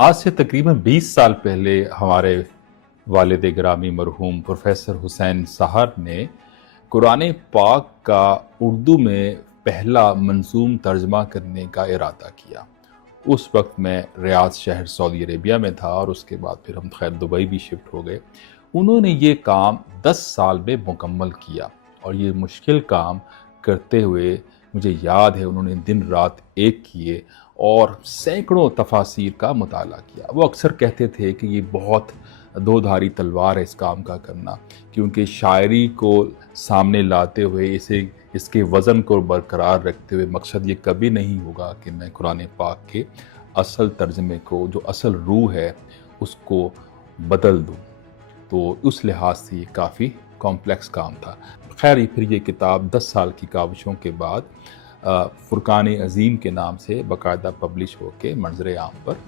आज से तकरीबन 20 साल पहले हमारे वालिद गिरामी मरहूम प्रोफेसर हुसैन साहब ने कुरान पाक का उर्दू में पहला मंजूम तर्जमा करने का इरादा किया। उस वक्त मैं रियाद शहर सऊदी अरेबिया में था और उसके बाद फिर हम खैर दुबई भी शिफ्ट हो गए। उन्होंने ये काम 10 साल में मुकम्मल किया और ये मुश्किल काम करते हुए मुझे याद है उन्होंने दिन रात एक किए और सैकड़ों तफासिर का मुताला किया। वो अक्सर कहते थे कि ये बहुत दो धारी तलवार है इस काम का करना, क्योंकि शायरी को सामने लाते हुए इसके वज़न को बरकरार रखते हुए मकसद ये कभी नहीं होगा कि मैं कुरान पाक के असल तर्जमे को, जो असल रूह है, उसको बदल दूँ। तो उस लिहाज से ये काफ़ी कॉम्प्लेक्स काम था। खैर फिर ये किताब 10 साल की काविशों के बाद फुरकान अज़ीम के नाम से बाकायदा पब्लिश होके मंज़र आम पर